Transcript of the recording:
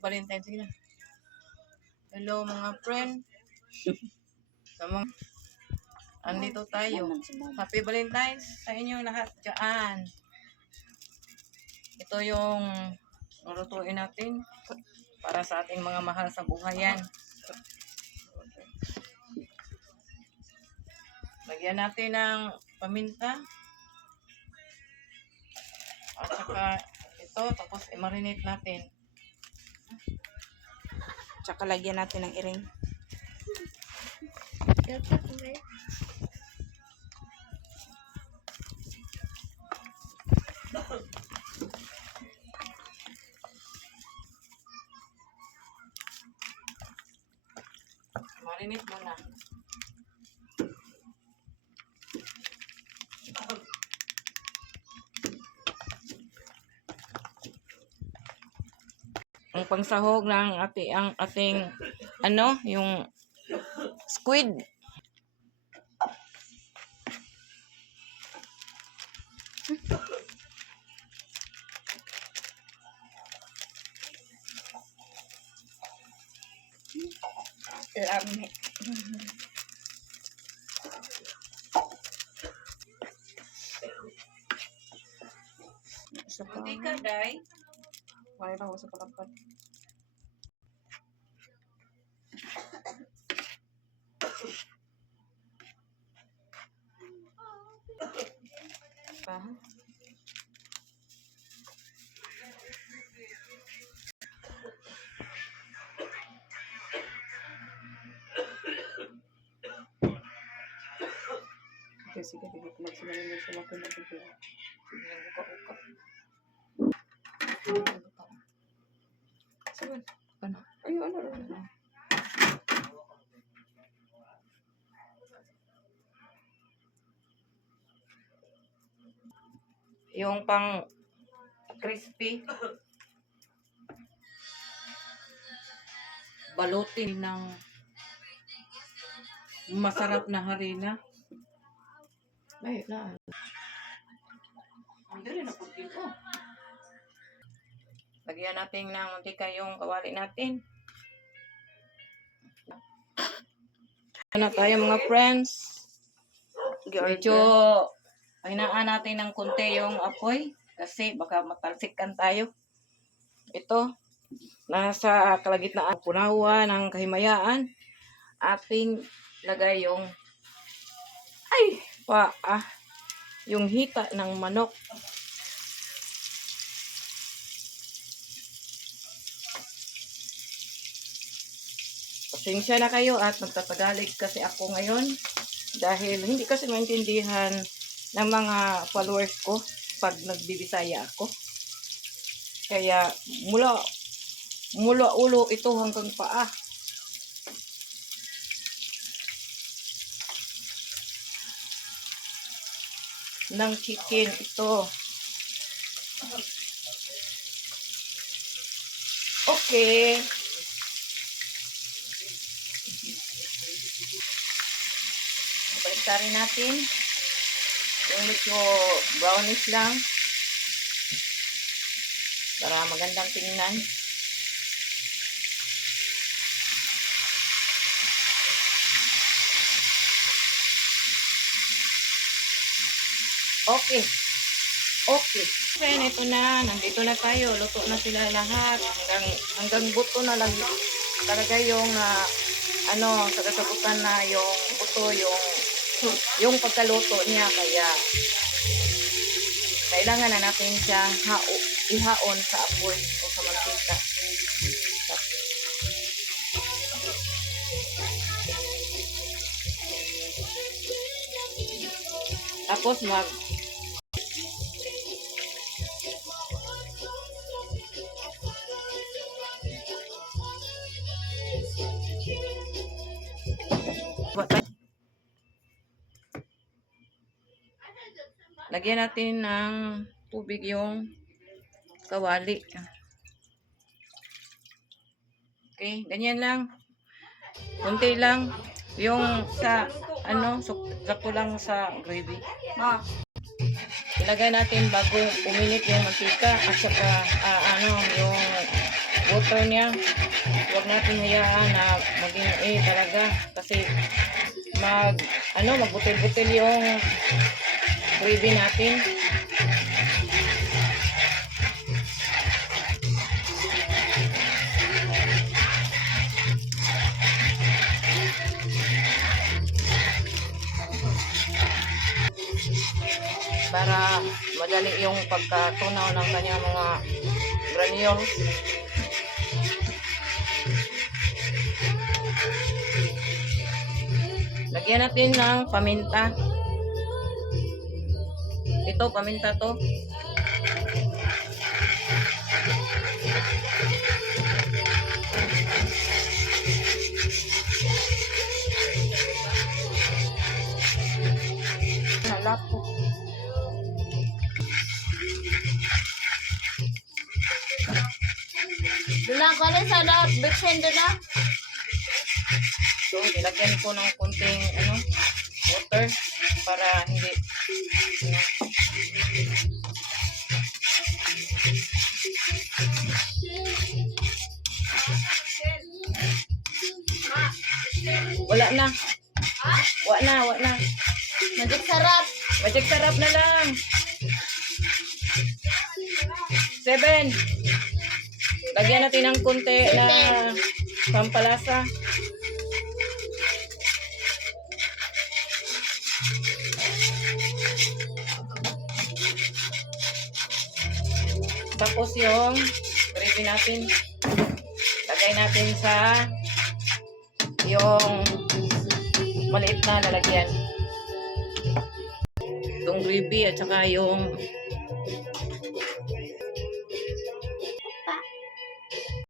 Valentine's. Sige na. Hello mga friend. Sa mga andito tayo. Happy Valentine's sa inyo lahat dyan. Ito yung lutuin natin para sa ating mga mahal sa buhayan. Lagyan natin ng paminta. At saka ito, tapos i-marinate natin. Tsaka lagyan natin ng iring. Marinate muna. Ang pangsahog ng ating ano, yung squid. Lami. Hindi ka, Day. Wala lang ako sa palapad. Pa. Sige, magsimula na sila pinagpipila. Uka-uka. Sige. Ano? Ayun, ano. Yung pang crispy. Balutin ng masarap na harina. Ay, na. Hindi rin naputin ko. Lagyan natin ng mantika yung kawali natin. Ano tayo mga friends? Medyo pahinaan natin ng konti yung apoy kasi baka matalsikan tayo. Ito, nasa kalagitnaan punawa ng kahimayaan. Ating lagay yung yung hita ng manok. Pasensya na kayo at magtatagalig kasi ako ngayon dahil hindi kasi maintindihan ng mga followers ko pag nagbibisaya ako. Kaya mula ulo ito hanggang paa. Ng chicken ito. Okay. Baliktarin natin. Yung medyo brownish lang. Para magandang tingnan. Okay. Okay. Friend, ito na. Nandito na tayo. Luto na sila lahat. Hanggang buto na lang talaga yung sa kasabutan na yung buto, yung pagkaluto niya. Kaya kailangan na natin siya ihaon sa apoy o sa mantika. Tapos lagyan natin ng tubig yung kawali. Okay, ganyan lang. Kunti lang. Yung sa, sakto lang sa gravy. Ilagay natin bago uminit yung mantika at saka, yung water niya. Huwag natin hayaan na maging talaga. Kasi magbutil-butil yung gravy natin. Para madali yung pagkatunaw ng kanyang mga granules. Lagyan natin ng paminta. Ito, paminta to. Nalapo. Dula ka rin sa lahat. Bixen doon na. So, nilagyan ko ng kunting water para hindi wala na. Wala na. Magic sarap. Magic sarap na lang. 7. Lagyan natin ng kunti na pampalasa. Tapos yung gravy natin, lagay natin sa yung maliit na lalagyan. Itong gravy at saka yung